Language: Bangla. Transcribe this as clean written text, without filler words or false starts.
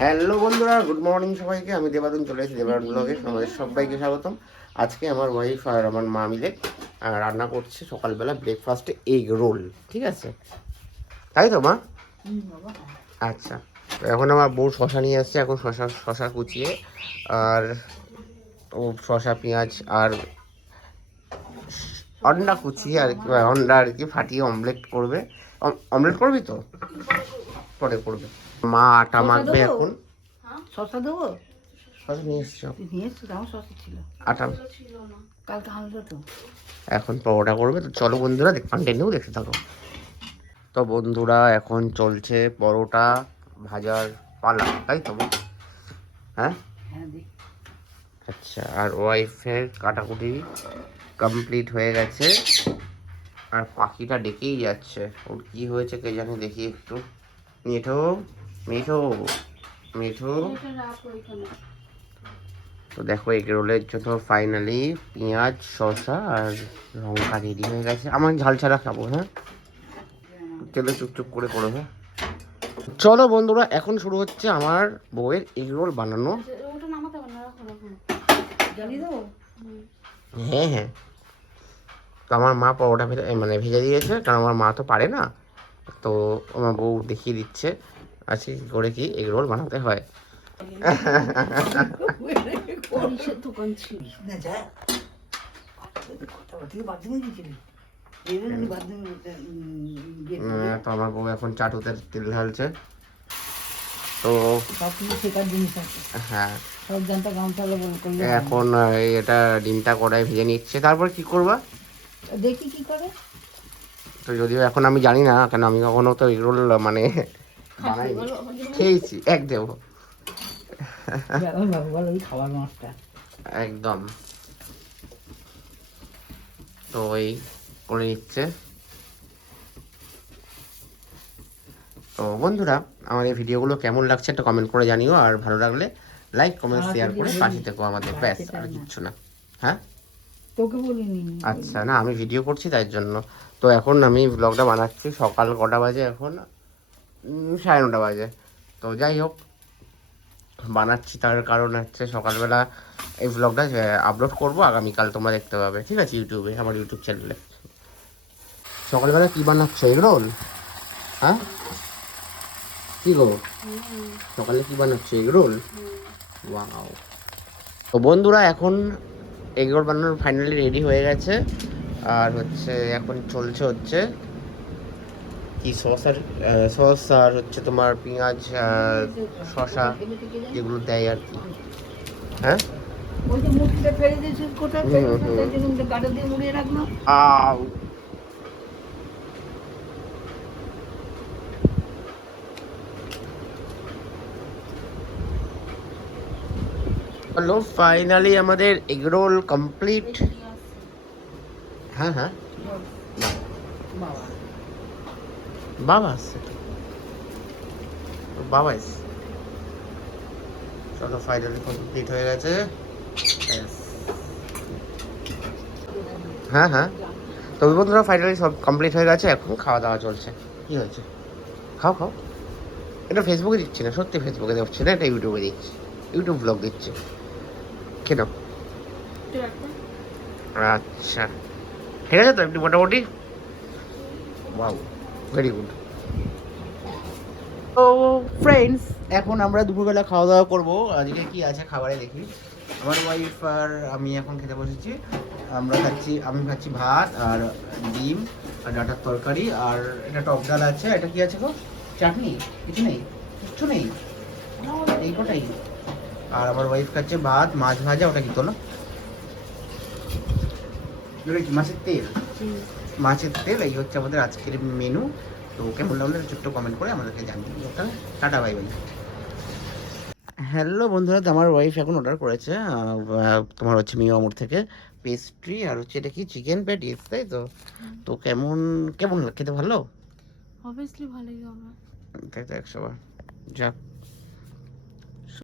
হ্যালো বন্ধুরা, গুড মর্নিং সবাইকে। আমি দেবাদন চলে এসেছি দেবাদন ব্লগে। আমাদের সবাইকে স্বাগতম। আজকে আমার ওয়াইফ আর আমার মা মিলে রান্না করছে সকালবেলা ব্রেকফাস্টে এগ রোল। ঠিক আছে, তাই তো মা? আচ্ছা, তো এখন আমার বউ শশা নিয়ে আসছে। এখন শশা কুচিয়ে আর শশা পেঁয়াজ আর অন্ডা কুচিয়ে আর কি, অন্ডা আর কি ফাটিয়ে অমলেট করবে। অমলেট করবি তো? পরে করবে। মা আটা মাখবে এখন। শসা দেবো? শশা নিয়ে এসছো? নিয়ে এসছি, আমার শসা ছিল। আটা কালকে আনলো তো। এখন পরোটা করবে। তো চলো বন্ধুরা, কন্টিনিউ দেখতে থাকো। তো বন্ধুরা, এখন চলছে পরোটা ভাজার পালা, তাই তো? হ্যাঁ, হ্যাঁ দেখ। আচ্ছা, আর ওয়াইফের কাটাকুটি কমপ্লিট হয়ে গেছে। আর পাখিটা ডেকেই যাচ্ছে। ওর কি হয়েছে কে জানি, দেখি একটু। মিঠো, মিঠো, মিঠো। তো দেখো, এগ রোলের জন্য ফাইনালি পেঁয়াজ, শসা আর লঙ্কা রেডি হয়ে গেছে। আমার ঝাল ছাড়া খাবো, হ্যাঁ? তেলে চুপচুপ করে করবে। চলো বন্ধুরা, এখন শুরু হচ্ছে আমার বউয়ের এগ রোল বানানো। হ্যাঁ হ্যাঁ, তো আমার মা পরোটা ভেজে দিয়েছে, কারণ আমার মা তো পারে না। তো আমার বউ দেখিয়ে দিচ্ছে আজকে কী করে কি এগ রোল বানাতে হয়। তো আমার বউ এখন চাটুতে তেল ঢালছে। তো হ্যাঁ, এখন এটা ডিমটা কড়াই ভেজে নিচ্ছে। তারপর কি করবা দেখি কি করে। তো যদিও এখন আমি জানি না, কেন আমি কখনো তো এগরোল বানাইনি, খেয়েছি এক দেবো খাবার মাছটা একদম। তো এই করে নিচ্ছে। তো বন্ধুরা, আমার এই ভিডিওগুলো কেমন লাগছে একটা কমেন্ট করে জানিও। আর ভালো লাগলে লাইক কমেন্ট শেয়ার করে পাশে থেকো আমাদের, ব্যাস আর কিচ্ছু না। হ্যাঁ, তোকে বলিনি। আচ্ছা, না আমি ভিডিও করছি তাই জন্য। তো এখন আমি ব্লগটা বানাচ্ছি। সকাল কটা বাজে এখন? 9:30 বাজে। তো যাই হোক, বানাচ্ছি তার কারণ হচ্ছে সকালবেলা এই ব্লগটা আপলোড করবো আগামীকাল, তোমরা দেখতে পাবে, ঠিক আছে? ইউটিউবে, আমার ইউটিউব চ্যানেলে। সকালবেলা কি বানাচ্ছ? Egg roll? হ্যাঁ, কি গো, সকালে কি বানাচ্ছ? Egg roll? ওয়াও। তো বন্ধুরা, এখন এগ রোল বানানোর ফাইনালি রেডি হয়ে গেছে। আর হচ্ছে এখন হচ্ছে কি সস আর হচ্ছে তোমার পেঁয়াজ, শসা, যেগুলো দেয় আর কি। হ্যাঁ, আউ। হ্যালো, ফাইনালি আমাদের এগরোল কমপ্লিট। হ্যাঁ হ্যাঁ, বাবা আসছে, বাবা এসছে। চলো, ফাইনালি কমপ্লিট হয়ে গেছে। হ্যাঁ হ্যাঁ, তবে বন্ধুরা ফাইনালি সব কমপ্লিট হয়ে গেছে। এখন খাওয়া দাওয়া চলছে। কি হয়েছে? খাও খাও। এটা ফেসবুকে দিচ্ছি না, সত্যি ফেসবুকে দিচ্ছি না, এটা ইউটিউবে দিচ্ছি, ইউটিউব ব্লগ দিচ্ছি। কেন? আচ্ছা, ঠিক আছে তো একটু মোটামুটি। Wow, very good. তো ফ্রেন্ডস, এখন আমরা দুপুরবেলা খাওয়া দাওয়া করবো। আজকে কি আছে খাবারে দেখি। আমার ওয়াইফ আর আমি এখন খেতে বসেছি। আমি খাচ্ছি ভাত আর ডিম আর ডাঁটার তরকারি, আর এটা টক ডাল আছে। এটা কি আছে গো? চাটনি? কিছু নেই, কিচ্ছু নেই, এই কটাই। আর আমার ওয়াইফ খাচ্ছে ভাত, মাছ ভাজা। ওটা কি তোলো? কি মাছের তেল? মাছের তেল। এই হচ্ছে আমাদের আজকের মেনু। তো কেমন লাগলো ছোট্ট কমেন্ট করে আমাদেরকে জানিয়ে দিও। Tata, bye bye. হ্যালো বন্ধুরা, তো আমার ওয়াইফ এখন অর্ডার করেছে তোমার হচ্ছে মিও আমুর থেকে পেস্ট্রি, আর হচ্ছে এটা কি চিকেন প্যাটিস, তাই তো? তো কেমন কেমন খেতে? ভালো, অবভিয়াসলি ভালোই হবে। তাই তো, 100 বার। যাক।